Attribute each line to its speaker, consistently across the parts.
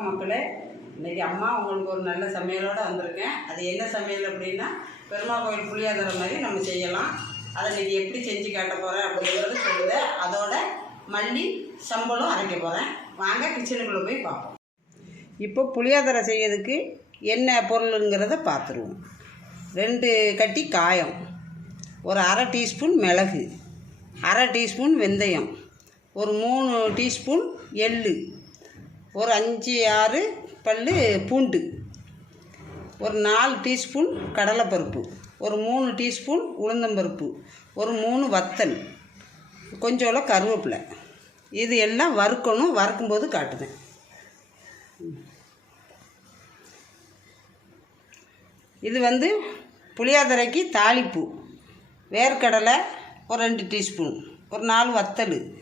Speaker 1: வணக்கம் மக்களே இன்றைக்கி அம்மா உங்களுக்கு ஒரு நல்ல சமையலோடு வந்திருக்கேன். அது என்ன சமையல் அப்படின்னா பெருமா கோயில் புளியாதர மாதிரி நம்ம செய்யலாம். அதை இன்றைக்கி எப்படி செஞ்சு காட்ட போகிறேன் அப்படிங்கிறது சொல்லுது அதோட மல்லி சம்பளம் அரைக்க போகிறேன் வாங்க கிச்சனுக்குள்ளே போய் பார்ப்போம். இப்போ புளியாதரை செய்யறதுக்கு என்ன பொருளுங்கிறத பார்த்துருவோம். ரெண்டு கட்டி காயம் ஒரு அரை டீஸ்பூன் மிளகு அரை டீஸ்பூன் வெந்தயம் ஒரு மூணு டீஸ்பூன் எள்ளு ஒரு அஞ்சு ஆறு பல் பூண்டு. ஒரு நாலு டீஸ்பூன் கடலைப்பருப்பு. ஒரு மூணு டீஸ்பூன் உளுந்தம்பருப்பு. ஒரு மூணு வத்தல். கொஞ்சோல கருவேப்பிலை. இது எல்லாம் வறுக்கணும். வறுக்கும்போது காட்டுவேன் இது வந்து புளியாதரைக்கு தாளிப்பு. வேர்க்கடலை ஒரு ரெண்டு டீஸ்பூன். ஒரு நாலு வத்தல்.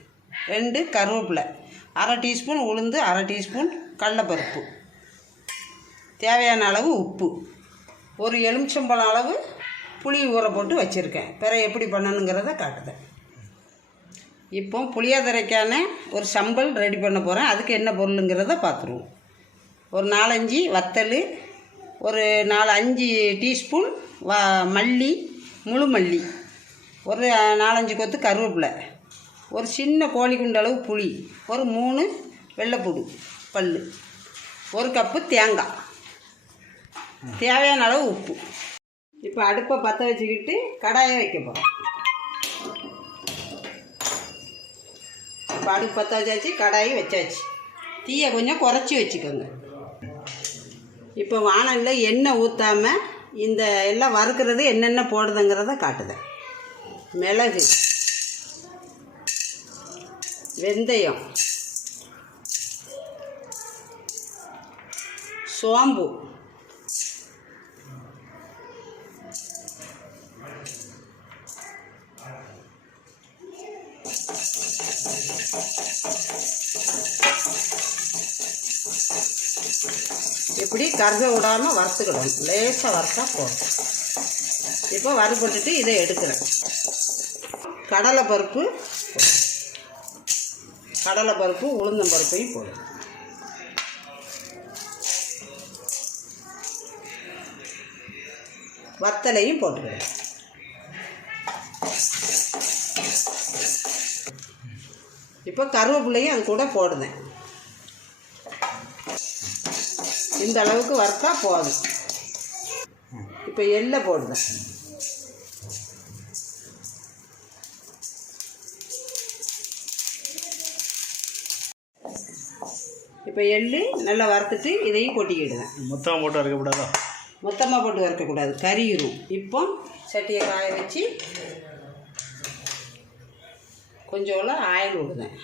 Speaker 1: ரெண்டு கருவேப்பிலை. அரை டீஸ்பூன் உளுந்து அரை டீஸ்பூன் கடலப்பருப்பு. தேவையான அளவு உப்பு. ஒரு எலுமிச்சம்பழம் அளவு புளி ஊற போட்டு வச்சுருக்கேன். பிற எப்படி பண்ணணுங்கிறத காட்டுதேன். இப்போ புளியாதரைக்கான ஒரு சம்பல் ரெடி பண்ண போகிறேன் அதுக்கு என்ன பொருளுங்கிறத பார்த்துருவோம் ஒரு நாலஞ்சு வத்தல் ஒரு நாலு அஞ்சு டீஸ்பூன் வ மல்லி முழு மல்லி ஒரு நாலஞ்சு கொத்து கருவேப்பிலை. ஒரு சின்ன கோழி அளவு புளி ஒரு மூணு வெள்ளைப்பூடு பல் ஒரு கப்பு தேங்காய். தேவையான அளவு உப்பு. இப்போ அடுப்பை பற்ற வச்சுக்கிட்டு கடாயை வைக்க போகிறோம் இப்போ அடுப்பு பற்ற வச்சாச்சு கடாயை வச்சாச்சு. தீயை கொஞ்சம் குறைச்சி வச்சுக்கோங்க. இப்போ வானலில் எண்ணெய் ஊற்றாம இந்த எல்லாம் வறுக்கிறது என்னென்ன போடுதுங்கிறத காட்டுதேன். மிளகு. வெந்தயம். சோம்பு. இப்படி கருக விடாமல் வறுத்துக்கிடணும். லேசாக வறுத்தா போதும். இப்போ வறுபட்டுட்டு இதை எடுக்கிறேன். கடலைப்பருப்பு கடலைப்பருப்பு உளுந்தம்பருப்பையும் போடுங்க வத்தலையும் போட்டுக்கிறேன் இப்போ கருவேப்பிள்ளையும் அது கூட போடுதேன். இந்த அளவுக்கு வறுத்தா போதும். இப்போ எள்ளை போடுதேன். இப்போ எள்ளு நல்லா வறுத்துட்டு இதையும் கொட்டிக்கிடுவேன்.
Speaker 2: மொத்தமாக போட்டு அரைக்கப்படாதா
Speaker 1: மொத்தமாக போட்டு வறுக்கக்கூடாது கறியிரும் இப்போ சட்டியை காய வச்சு கொஞ்சோல ஆயில் விடுதேன்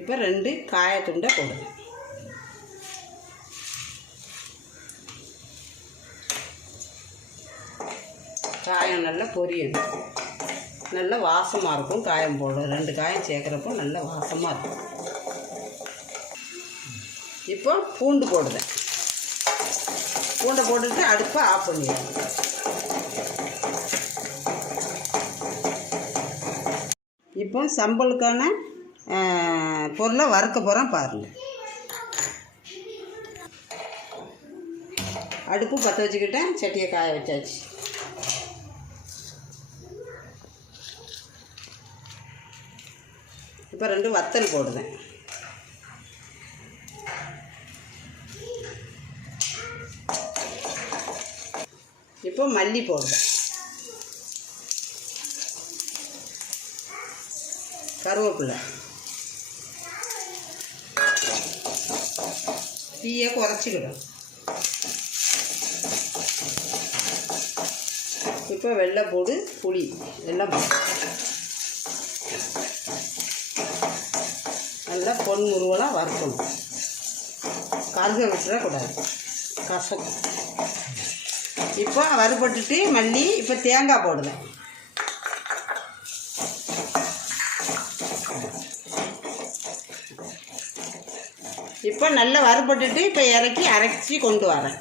Speaker 1: இப்போ ரெண்டு காயத்துண்டை போடுவேன். காயம் நல்லா பொரியணும். நல்ல வாசமாக இருக்கும். காயம் போடும் ரெண்டு காயம் சேர்க்குறப்போ நல்ல வாசமாக இருக்கும். இப்போ பூண்டு போடுதேன் பூண்டை போட்டுட்டு அடுப்பை ஆஃப் பண்ணிடுவேன் இப்போ சம்பளுக்கான பொருளை வறுக்க போகிறேன் பாருங்கள் அடுப்பு பற்ற வச்சுக்கிட்டேன் சட்டியை காய வச்சாச்சு. இப்போ ரெண்டு வத்தல் போடுதேன் இப்போ மல்லி போடுதேன் கருவேப்பிலை. தீயை குறைச்சிக்கிடும் இப்போ வெள்ளை போடு புளி எல்லாம் போடு. நல்லா பொன் முருவலாக வறுக்கணும். கருக விட்டுறக்கூடாது கசக்கும். இப்போ வறுபட்டுட்டு மல்லி இப்போ தேங்காய் போடுவேன். இப்போ நல்லா வறுபட்டுட்டு இப்போ இறக்கி அரைச்சி கொண்டு வரேன்.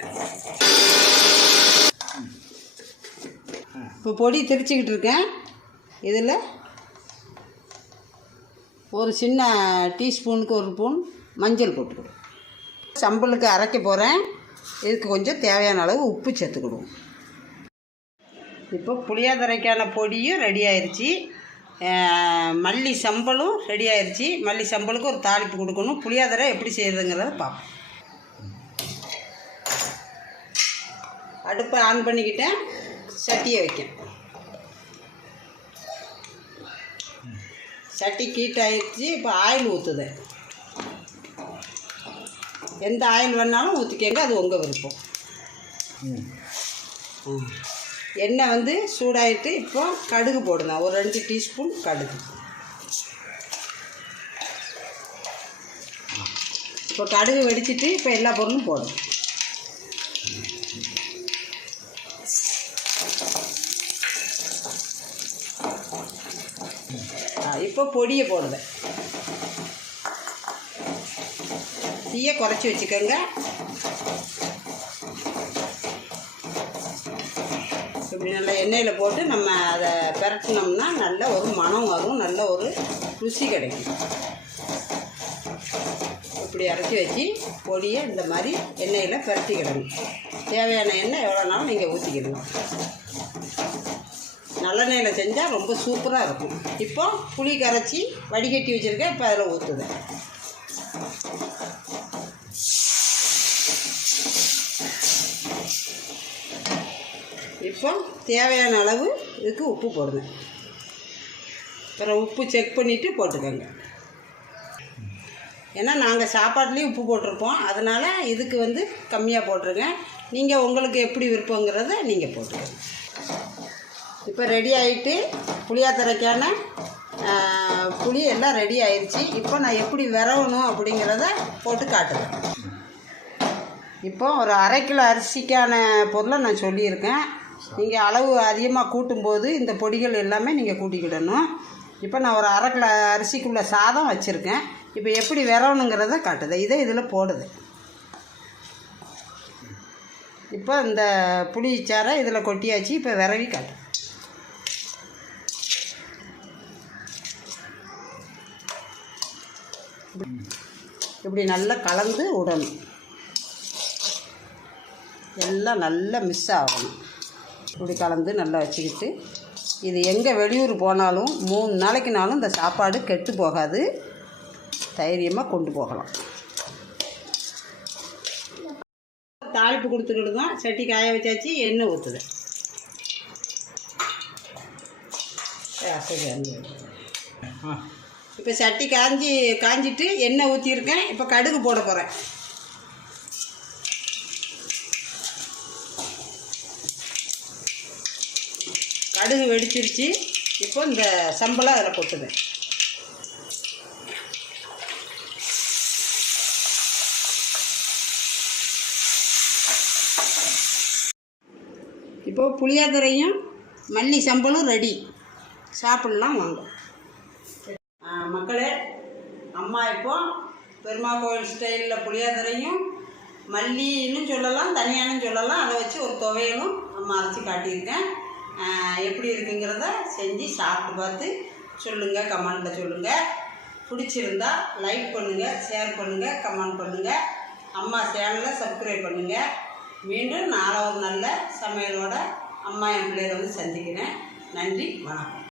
Speaker 1: இப்போ பொடி திரிச்சிக்கிட்டு இருக்கேன். இதில் ஒரு சின்ன டீஸ்பூனுக்கு ஒரு ஸ்பூன் மஞ்சள் போட்டுக்கிடுவோம் சம்பளுக்கு அரைக்க போகிறேன். இதுக்கு கொஞ்சம் தேவையான அளவு உப்பு சேர்த்துக்கிடுவோம். இப்போ புளியாதரைக்கான பொடியும் ரெடி ஆயிடுச்சு மல்லி சம்பளும் ரெடி ஆயிடுச்சு மல்லி சம்பளுக்கு ஒரு தாளிப்பு கொடுக்கணும். புளியாதரை எப்படி செய்கிறதுங்கிறத பார்ப்போம். அடுப்பை ஆன் பண்ணிக்கிட்டேன். சட்டியை வைக்கேன் சட்டி ஹீட் இப்போ ஆயில் ஊற்றுது எந்த ஆயில் வேணாலும் ஊற்றிக்கங்க அது உங்கள் விருப்பம். எண்ணெய் வந்து சூடாயிட்டு இப்போ கடுகு போடுங்க ஒரு ரெண்டு டீஸ்பூன் கடுகு. இப்போ கடுகு வெடிச்சிட்டு இப்போ எல்லா பொருளும் போடும் இப்போ பொடியை போடுவேன். தீயை குறைச்சி வச்சுக்கோங்க. இப்படி நல்லா எண்ணெயில் போட்டு நம்ம அதை பிரட்டினோம்னா நல்ல ஒரு மனம் வரும் நல்ல ஒரு ருசி கிடைக்கும். இப்படி அரைச்சி வச்சு பொடியை இந்த மாதிரி எண்ணெயில் பிரட்டிக்கிடணும் தேவையான எண்ணெய் எவ்வளோ நாளும் நீங்கள் ஊற்றிக்கிடணும் நல்லெண்ணெயில் செஞ்சால் ரொம்ப சூப்பராக இருக்கும். இப்போ புளி கரைச்சி வடிகட்டி வச்சுருக்கேன் இப்போ அதில் ஊற்றுதேன் இப்போ தேவையான அளவு இதுக்கு உப்பு போடுங்க அப்புறம் உப்பு செக் பண்ணிவிட்டு போட்டுக்கோங்க. ஏன்னா நாங்கள் சாப்பாட்லேயும் உப்பு போட்டிருப்போம். அதனால் இதுக்கு வந்து கம்மியாக போட்டுருங்க. நீங்கள் உங்களுக்கு எப்படி விருப்பங்கிறத நீங்கள் போட்டுக்கோங்க. இப்போ ரெடி ஆகிட்டு புளியாத்தரைக்கான புளி எல்லாம் ரெடி ஆயிடுச்சு இப்போ நான் எப்படி விரவணும் அப்படிங்கிறத போட்டு காட்டுறேன். இப்போ ஒரு அரை கிலோ அரிசிக்கான பொருளை நான் சொல்லியிருக்கேன். நீங்கள் அளவு அதிகமாக கூட்டும்போது இந்த பொடிகள் எல்லாமே நீங்கள் கூட்டிக்கிடணும். இப்போ நான் ஒரு அரை கிலோ அரிசிக்குள்ளே சாதம் வச்சுருக்கேன். இப்போ எப்படி விரவணுங்கிறத காட்டுது இதை இதில் போடுது இப்போ இந்த புளிச்சாரை இதில் கொட்டியாச்சு. இப்போ விரவி காட்டு இப்படி நல்லா கலந்து விடணும். எல்லாம் நல்லா மிஸ் ஆகணும். இப்படி கலந்து நல்லா வச்சுக்கிட்டு இது எங்கே வெளியூர் போனாலும் மூணு நாளைக்குனாலும் இந்த சாப்பாடு கெட்டு போகாது. தைரியமாக கொண்டு போகலாம். தாளிப்பு கொடுத்துக்கிட்டு தான் சட்டி காய வச்சாச்சு எண்ணெய் ஊற்றுது இப்போ சட்டி காஞ்சி காஞ்சிட்டு எண்ணெய் ஊற்றியிருக்கேன் இப்போ கடுகு போட போகிறேன் கடுகு வெடிச்சிருச்சு. இப்போ இந்த சம்பளம் அதில் போட்டுதேன் இப்போது புளியாதரையும் மல்லி சம்பளும் ரெடி சாப்பிட்லாம் வாங்க. மக்களே அம்மா இப்போ பெருமா கோயில் ஸ்டைலில் புளியாதரையும் மல்லின்னு சொல்லலாம் தனியானும் சொல்லலாம். அதை வச்சு ஒரு துவையலும் அம்மா அரைச்சி காட்டியிருக்கேன். எப்படி இருக்குங்கிறத செஞ்சு சாப்பிட்டு பார்த்து சொல்லுங்கள் கமெண்டில் சொல்லுங்கள் பிடிச்சிருந்தா லைக் பண்ணுங்கள் ஷேர் பண்ணுங்கள் கமெண்ட் பண்ணுங்கள் அம்மா சேனலை சப்ஸ்கிரைப் பண்ணுங்கள் மீண்டும் நாலாவது நல்ல சமையலோட அம்மா என் பிள்ளையில வந்து சந்திக்கிறேன். நன்றி வணக்கம்.